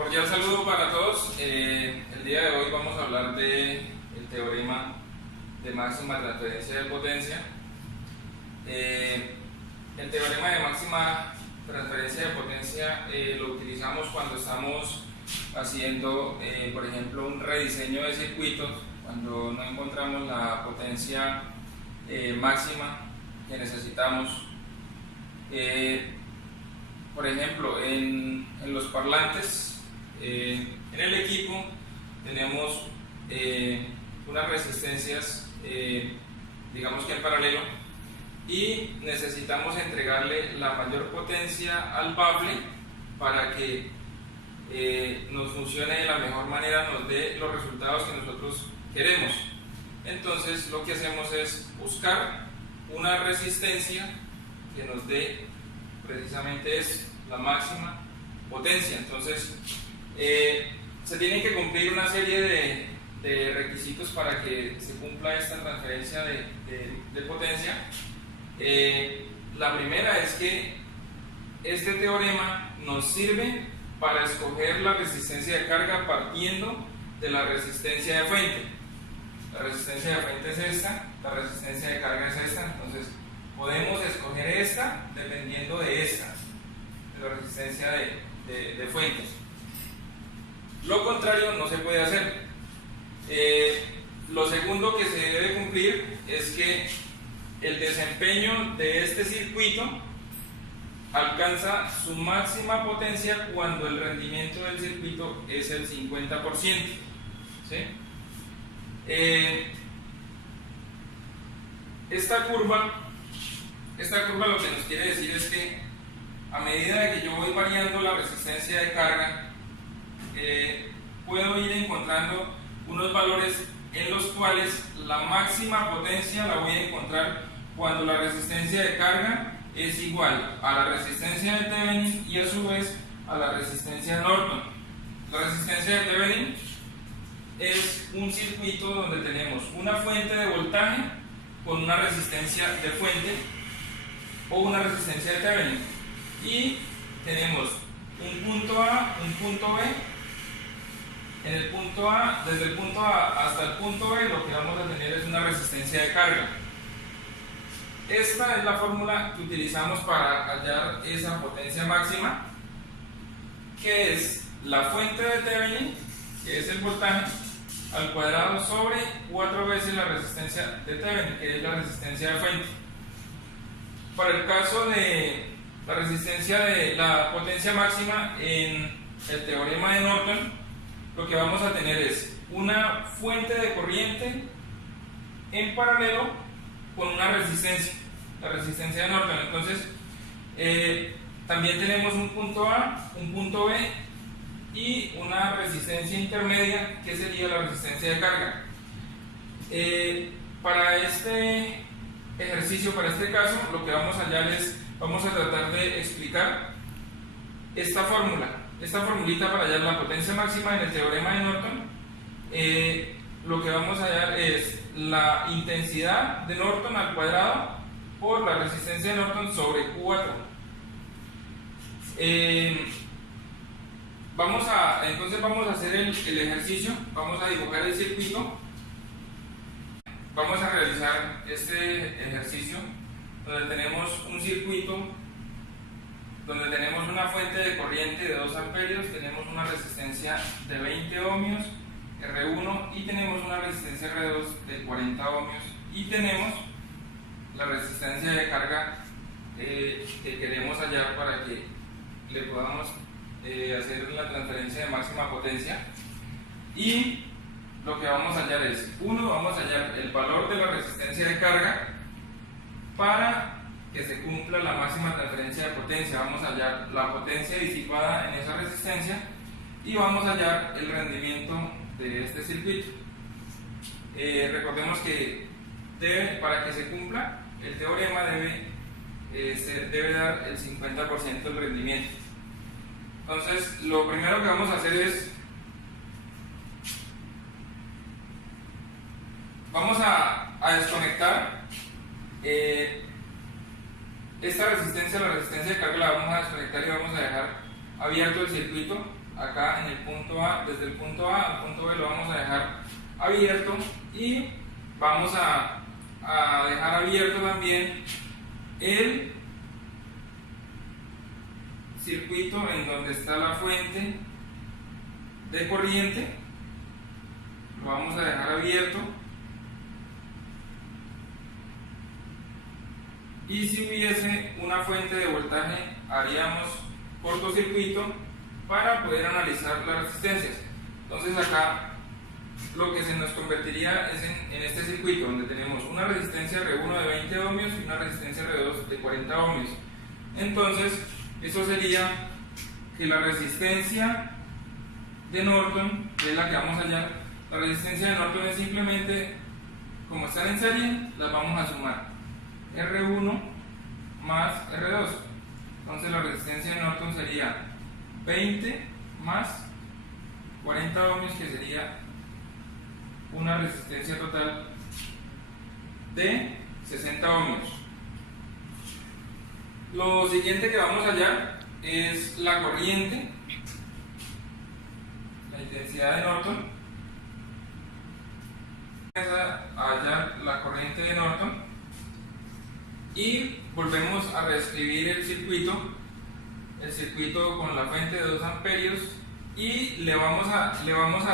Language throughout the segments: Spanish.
Cordial saludo para todos. El día de hoy vamos a hablar del teorema de máxima transferencia de potencia. El teorema de máxima transferencia de potencia lo utilizamos cuando estamos haciendo, por ejemplo, un rediseño de circuitos, cuando no encontramos la potencia máxima que necesitamos. Por ejemplo, en los parlantes, en el equipo tenemos unas resistencias, digamos que en paralelo, y necesitamos entregarle la mayor potencia al bafle para que nos funcione de la mejor manera, nos dé los resultados que nosotros queremos. Entonces lo que hacemos es buscar una resistencia que nos dé precisamente la máxima potencia. Entonces se tienen que cumplir una serie de requisitos para que se cumpla esta transferencia de potencia. La primera es que este teorema nos sirve para escoger la resistencia de carga partiendo de la resistencia de fuente. La resistencia de fuente es esta, la resistencia de carga es esta. Entonces podemos escoger esta dependiendo de esta, de la resistencia de fuente. Lo contrario no se puede hacer. Lo segundo que se debe cumplir es que el desempeño de este circuito alcanza su máxima potencia cuando el rendimiento del circuito es el 50%. ¿Sí? Esta curva lo que nos quiere decir es que a medida de que yo voy variando la resistencia de carga, puedo ir encontrando unos valores en los cuales la máxima potencia la voy a encontrar cuando la resistencia de carga es igual a la resistencia de Thevenin y a su vez a la resistencia de Norton. La resistencia de Thevenin es un circuito donde tenemos una fuente de voltaje con una resistencia de fuente o una resistencia de Thevenin, y tenemos un punto A, un punto B. En el punto A, desde el punto A hasta el punto B, lo que vamos a tener es una resistencia de carga. Esta es la fórmula que utilizamos para hallar esa potencia máxima, que es la fuente de Thevenin, que es el voltaje, al cuadrado sobre 4 veces la resistencia de Thevenin, que es la resistencia de fuente. Para el caso de la resistencia de la potencia máxima en el teorema de Norton, lo que vamos a tener es una fuente de corriente en paralelo con una resistencia, la resistencia de Norton. Entonces también tenemos un punto A, un punto B y una resistencia intermedia, que sería la resistencia de carga. Para este ejercicio, para este caso, lo que vamos a hallar vamos a tratar de explicar esta fórmula, esta formulita para hallar la potencia máxima en el teorema de Norton. Lo que vamos a hallar es la intensidad de Norton al cuadrado por la resistencia de Norton sobre 4. Entonces vamos a hacer el ejercicio, vamos a dibujar el circuito. Vamos a realizar este ejercicio donde tenemos un circuito donde tenemos una fuente de corriente de 2 amperios, tenemos una resistencia de 20 ohmios R1 y tenemos una resistencia R2 de 40 ohmios, y tenemos la resistencia de carga que queremos hallar para que le podamos hacer la transferencia de máxima potencia. Y lo que vamos a hallar es, vamos a hallar el valor de la resistencia de carga para que se cumpla la máxima transferencia de potencia. Vamos a hallar la potencia disipada en esa resistencia y vamos a hallar el rendimiento de este circuito. Recordemos que para que se cumpla el teorema debe dar el 50% del rendimiento. Entonces lo primero que vamos a hacer es vamos a desconectar esta resistencia, la resistencia de carga la vamos a desconectar y vamos a dejar abierto el circuito acá en el punto A, desde el punto A al punto B lo vamos a dejar abierto y vamos a dejar abierto también el circuito en donde está la fuente de corriente, lo vamos a dejar abierto, y si hubiese una fuente de voltaje haríamos cortocircuito para poder analizar las resistencias. Entonces acá lo que se nos convertiría es en este circuito donde tenemos una resistencia R1 de 20 ohmios y una resistencia R2 de 40 ohmios. Entonces eso sería que la resistencia de Norton, que es la que vamos a hallar, la resistencia de Norton es simplemente, como están en serie, las vamos a sumar, R1 más R2. Entonces la resistencia de Norton sería 20 más 40 ohmios, que sería una resistencia total de 60 ohmios. Lo siguiente que vamos a hallar es la corriente, la intensidad de Norton. Vamos a hallar la corriente de Norton y volvemos a reescribir el circuito con la fuente de 2 amperios, y le vamos a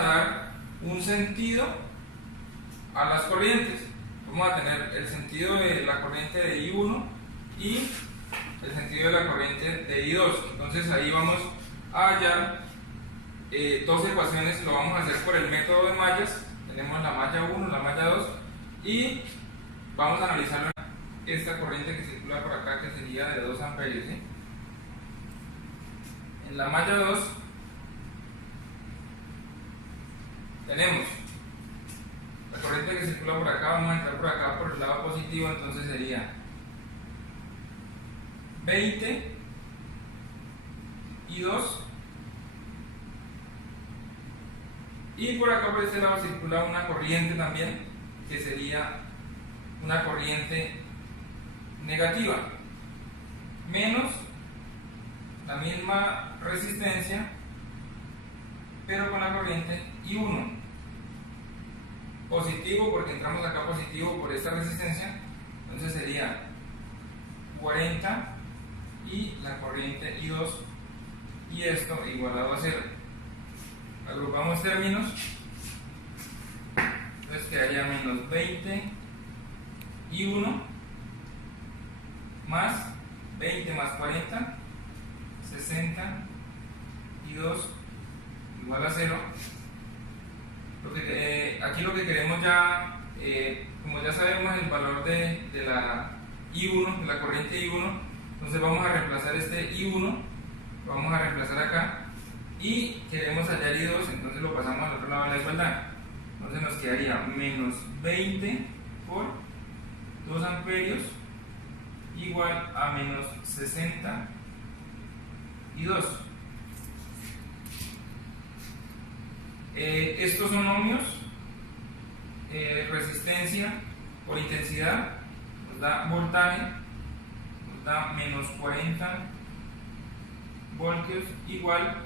dar un sentido a las corrientes. Vamos a tener el sentido de la corriente de I1 y el sentido de la corriente de I2. Entonces ahí vamos a hallar dos ecuaciones. Lo vamos a hacer por el método de mallas. Tenemos la malla 1, la malla 2, y vamos a analizar esta corriente que circula por acá, que sería de 2 amperios, ¿sí? En la malla 2 tenemos la corriente que circula por acá. Vamos a entrar por acá por el lado positivo, entonces sería 20 y 2, y por acá por este lado circula una corriente también, que sería una corriente negativa, menos la misma resistencia, pero con la corriente I1, positivo porque entramos acá positivo por esta resistencia, entonces sería 40 y la corriente I2, y esto igualado a 0. Agrupamos términos, entonces quedaría menos 20 I1 más 20 más 40, 60 y 2 igual a 0. Aquí lo que queremos ya, como ya sabemos el valor de la I1, de la corriente I1, entonces vamos a reemplazar este I1, lo vamos a reemplazar acá, y queremos hallar I2, entonces lo pasamos al otro lado de la igualdad. Entonces nos quedaría menos 20 por 2 amperios igual a menos 60 y 2. Estos son ohmios. Resistencia por intensidad nos da voltaje, nos da menos 40 voltios igual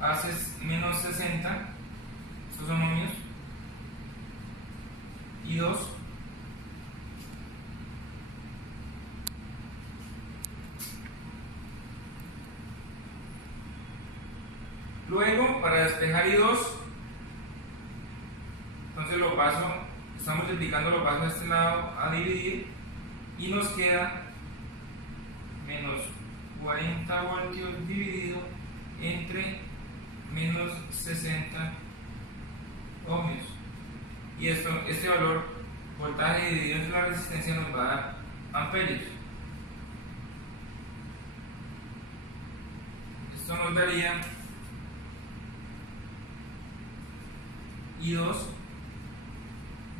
a menos 60. Estos son ohmios. Y 2 luego, para despejar I2, entonces lo paso, estamos multiplicando, lo paso a este lado a dividir, y nos queda menos 40 voltios dividido entre menos 60 ohmios, y este valor, voltaje dividido entre la resistencia, nos va a dar amperios. Esto nos daría I2,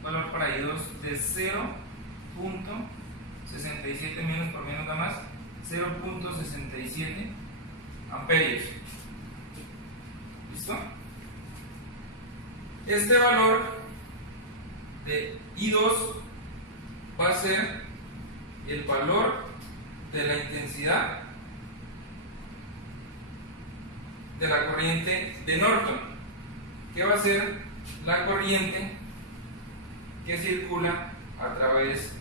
valor para I2 de 0.67, menos por menos da más, 0.67 amperios. ¿Listo? Este valor de I2 va a ser el valor de la intensidad de la corriente de Norton. ¿Qué va a ser la corriente que circula a través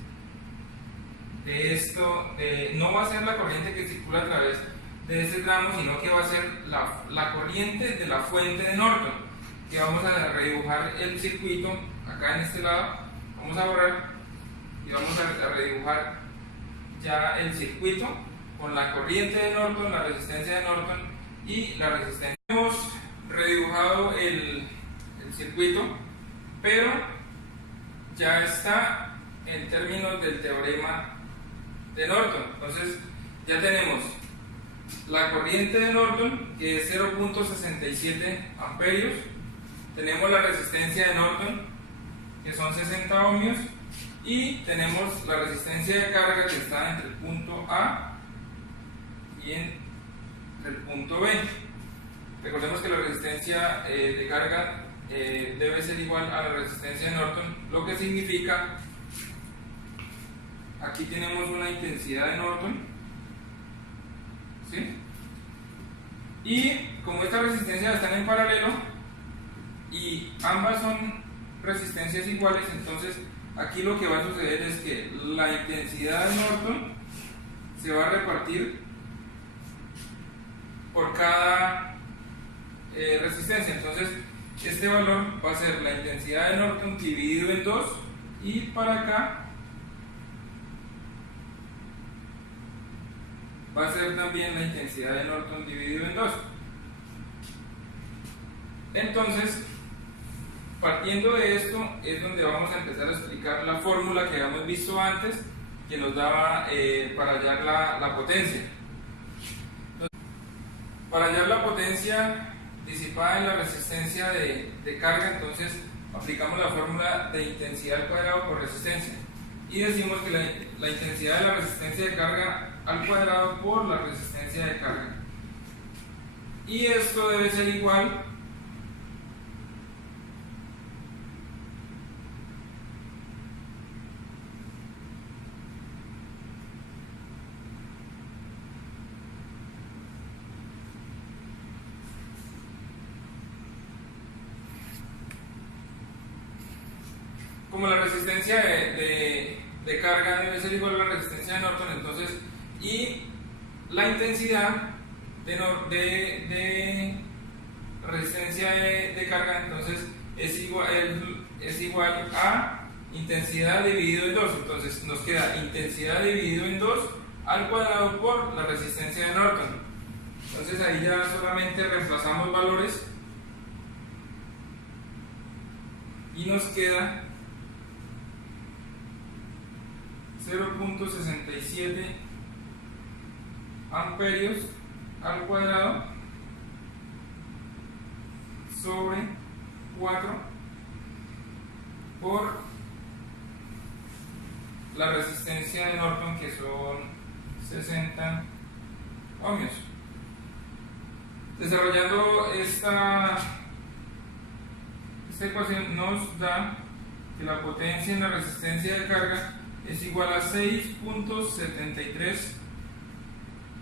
de esto? No va a ser la corriente que circula a través de este tramo, sino que va a ser la corriente de la fuente de Norton, que vamos a redibujar el circuito acá en este lado. Vamos a borrar y vamos a redibujar ya el circuito con la corriente de Norton, la resistencia de Norton y la resistencia. Hemos redibujado el circuito, pero ya está en términos del teorema de Norton. Entonces ya tenemos la corriente de Norton, que es 0.67 amperios. Tenemos la resistencia de Norton, que son 60 ohmios, y tenemos la resistencia de carga, que está entre el punto A y entre el punto B. Recordemos que la resistencia de carga debe ser igual a la resistencia de Norton, lo que significa, aquí tenemos una intensidad de Norton, ¿sí? Y como estas resistencias están en paralelo y ambas son resistencias iguales, entonces aquí lo que va a suceder es que la intensidad de Norton se va a repartir por cada resistencia. Entonces este valor va a ser la intensidad de Norton dividido en 2, y para acá va a ser también la intensidad de Norton dividido en 2. Entonces, partiendo de esto es donde vamos a empezar a explicar la fórmula que habíamos visto antes, que nos daba para hallar la potencia. Entonces, para hallar la potencia disipada en la resistencia de carga, entonces aplicamos la fórmula de intensidad al cuadrado por resistencia, y decimos que la intensidad de la resistencia de carga al cuadrado por la resistencia de carga, y esto debe ser igual como la resistencia de carga debe ser igual a la resistencia de Norton, entonces, y la intensidad de resistencia de carga, entonces es igual a intensidad dividido en 2. Entonces nos queda intensidad dividido en 2 al cuadrado por la resistencia de Norton. Entonces ahí ya solamente reemplazamos valores y nos queda 0.67 amperios al cuadrado sobre 4 por la resistencia de Norton, que son 60 ohmios. Desarrollando esta ecuación nos da que la potencia en la resistencia de carga es igual a 6.73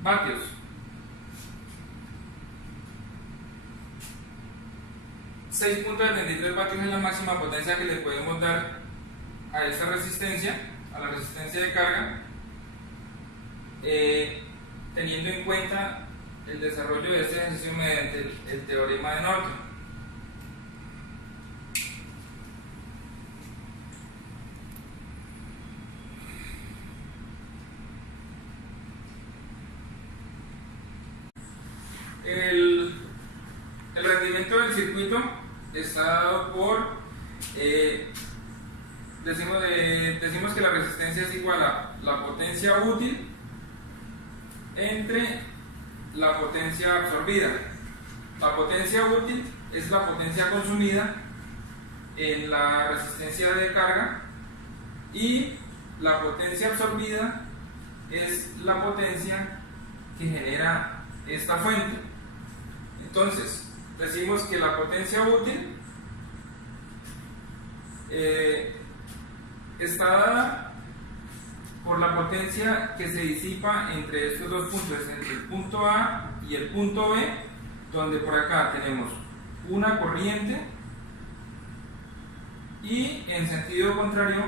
vatios. .73 vatios es la máxima potencia que le podemos dar a esta resistencia, a la resistencia de carga, teniendo en cuenta el desarrollo de este ejercicio mediante el teorema de Norton. El rendimiento del circuito está dado por, decimos que la resistencia es igual a la potencia útil entre la potencia absorbida. La potencia útil es la potencia consumida en la resistencia de carga, y la potencia absorbida es la potencia que genera esta fuente. Entonces, decimos que la potencia útil está dada por la potencia que se disipa entre estos dos puntos, entre el punto A y el punto B, donde por acá tenemos una corriente y en sentido contrario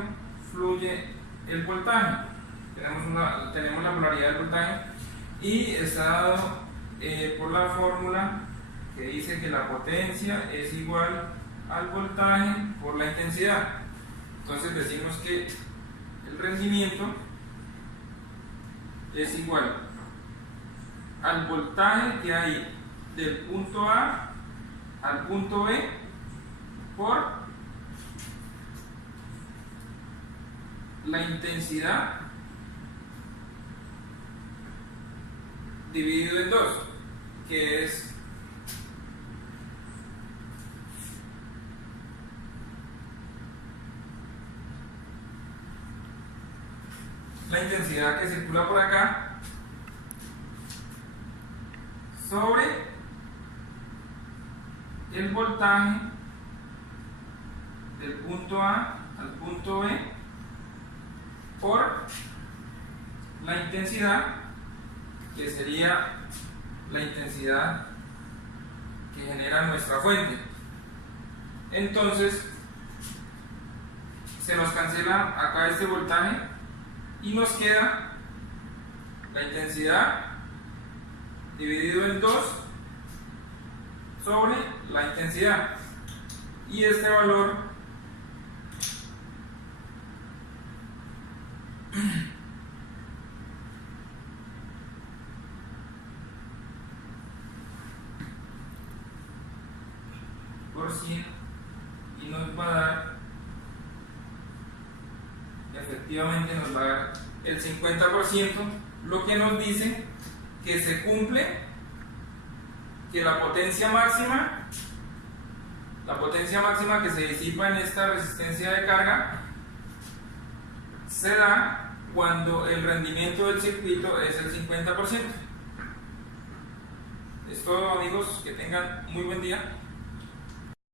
fluye el voltaje. Tenemos la polaridad del voltaje y está dado por la fórmula que dice que la potencia es igual al voltaje por la intensidad. Entonces decimos que el rendimiento es igual al voltaje que hay del punto A al punto B por la intensidad dividido en 2, que es la intensidad que circula por acá sobre el voltaje del punto A al punto B por la intensidad, que sería la intensidad que genera nuestra fuente. Entonces se nos cancela acá este voltaje y nos queda la intensidad dividido en 2 sobre la intensidad, y este valor por 100 y nos va a dar, efectivamente nos va a dar el 50%, lo que nos dice que se cumple, que la potencia máxima que se disipa en esta resistencia de carga se da cuando el rendimiento del circuito es el 50%. Es todo, amigos, que tengan muy buen día.